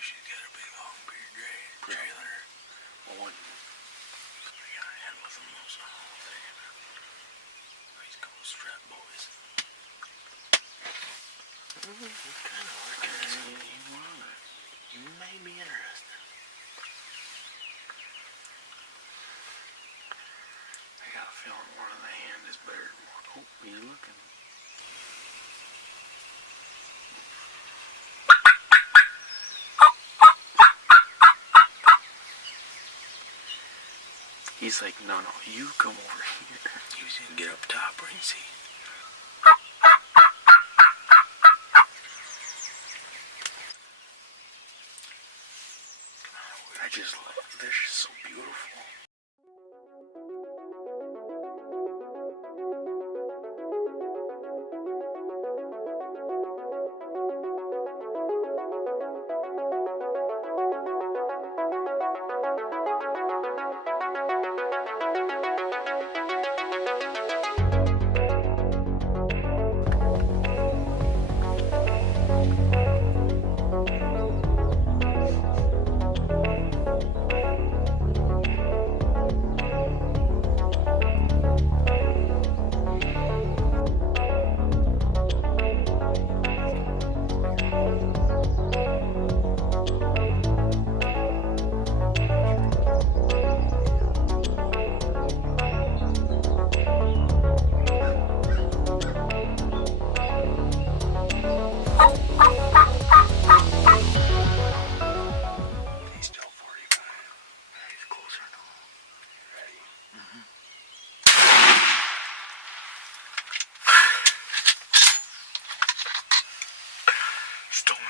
She's got a big long beard trailer. Oh, and I got a head with him also. These couple strap boys. Kind of looking you may be interested. I got a feeling one of the hand is better than one. Oh, he's looking. He's like, no, you come over here. You should get up top where you see. I just love it. They're just so beautiful.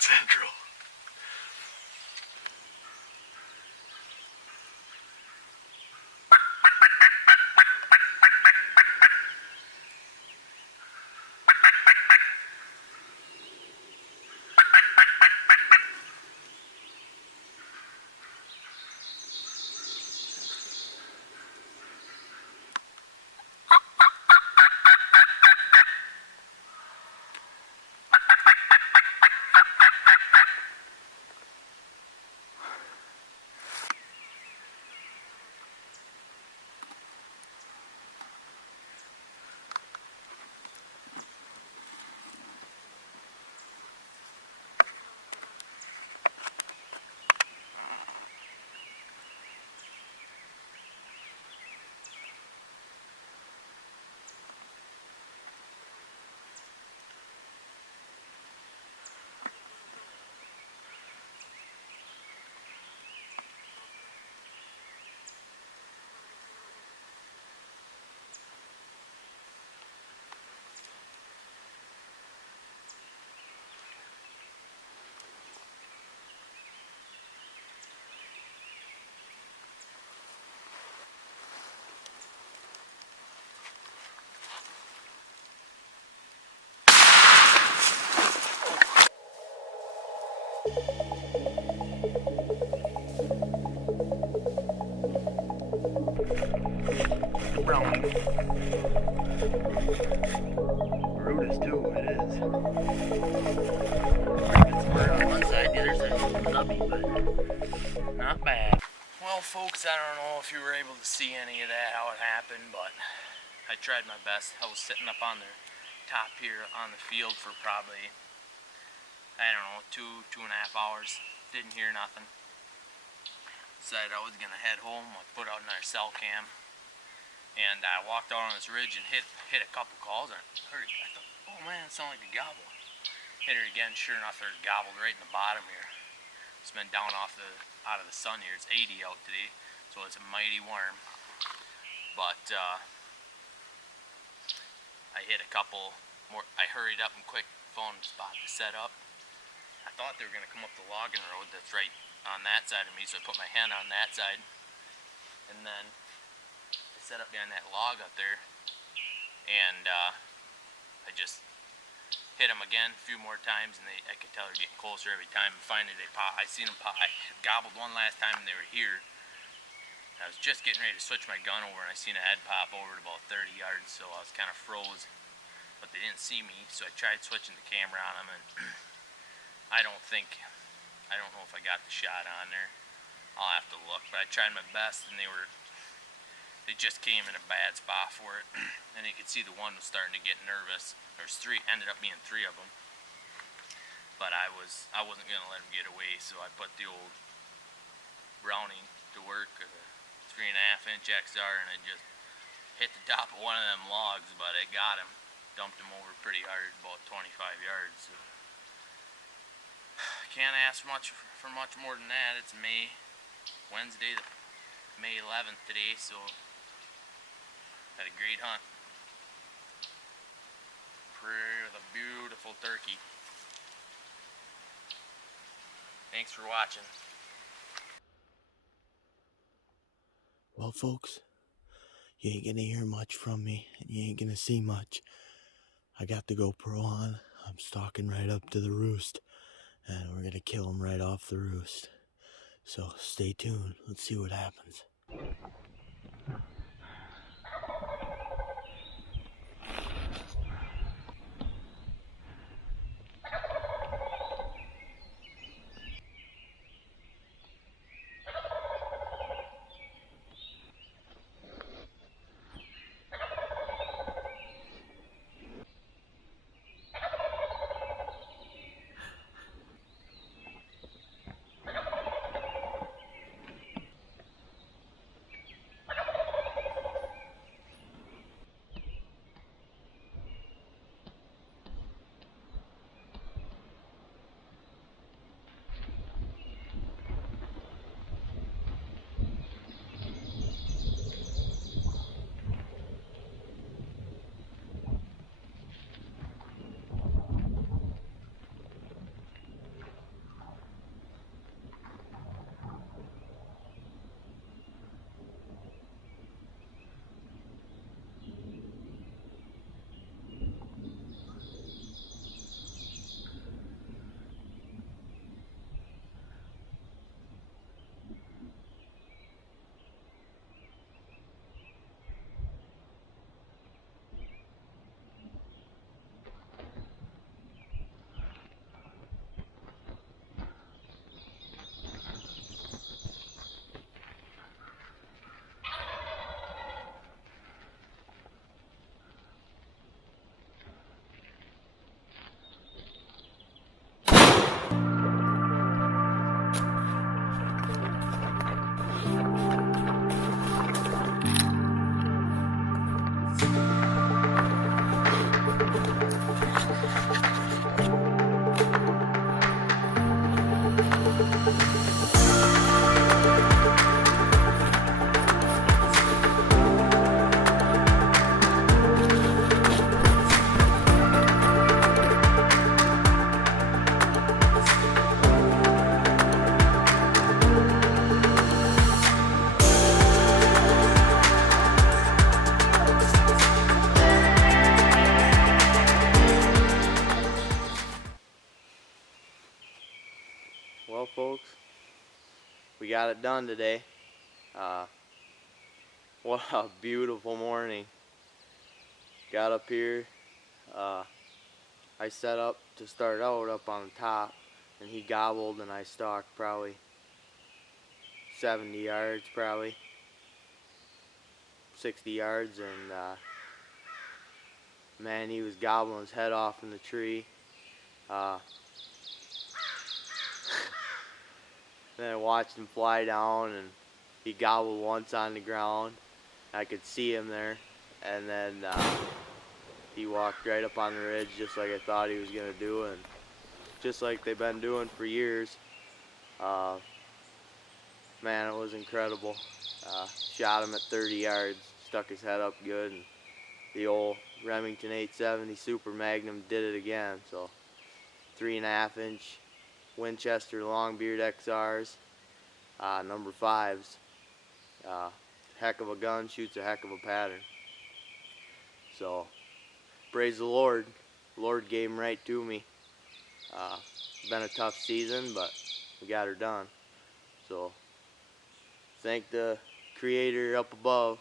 Central. Brown. Rudest too, it is. It's bird on one side, the other side's stubby, but not bad. Well, folks, I don't know if you were able to see any of that, how it happened, but I tried my best. I was sitting up on the top here on the field for probably, I don't know, 2.5 hours. Didn't hear nothing. Decided I was gonna head home. I put out another cell cam, and I walked out on this ridge and hit a couple calls. And I heard it. I thought, oh man, it sounded like a gobble. Hit her again. Sure enough, they're gobbled right in the bottom here. It's been down out of the sun here. It's 80 out today, so it's mighty warm. But I hit a couple more. I hurried up and quick found a spot to set up. I thought they were gonna come up the logging road that's right on that side of me, so I put my hen on that side, and then I set up behind that log up there, and I just hit them again a few more times, and I could tell they're getting closer every time. And finally they pop. I seen them pop. I gobbled one last time and they were here. I was just getting ready to switch my gun over, and I seen a head pop over at about 30 yards, so I was kind of froze, but they didn't see me, so I tried switching the camera on them, and I don't know if I got the shot on there. I'll have to look, but I tried my best, and they just came in a bad spot for it, and you could see the one was starting to get nervous. There's three, ended up being 3 of them, but I wasn't gonna let them get away, so I put the old Browning to work, 3.5-inch XR, and I just hit the top of one of them logs, but I got him, dumped him over pretty hard, about 25 yards. So can't ask for much more than that. It's Wednesday, May 11th today, so had a great hunt. Prairie with a beautiful turkey. Thanks for watching. Well, folks, you ain't gonna hear much from me, and you ain't gonna see much. I got the GoPro on. I'm stalking right up to the roost, and we're gonna kill him right off the roost. So stay tuned. Let's see what happens. Well, folks, we got it done today. What a beautiful morning. Got up here. I set up to start out up on the top, and he gobbled, and I stalked probably 70 yards, probably 60 yards, and man, he was gobbling his head off in the tree. Then I watched him fly down, and he gobbled once on the ground. I could see him there, and then he walked right up on the ridge just like I thought he was going to do, and just like they've been doing for years. Man, it was incredible. Shot him at 30 yards, stuck his head up good, and the old Remington 870 Super Magnum did it again. So 3.5-inch Winchester Longbeard XRs, number 5s. Heck of a gun, shoots a heck of a pattern. So praise the Lord. The Lord gave him right to me. Been a tough season, but we got her done. So thank the Creator up above.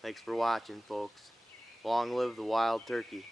Thanks for watching, folks. Long live the wild turkey.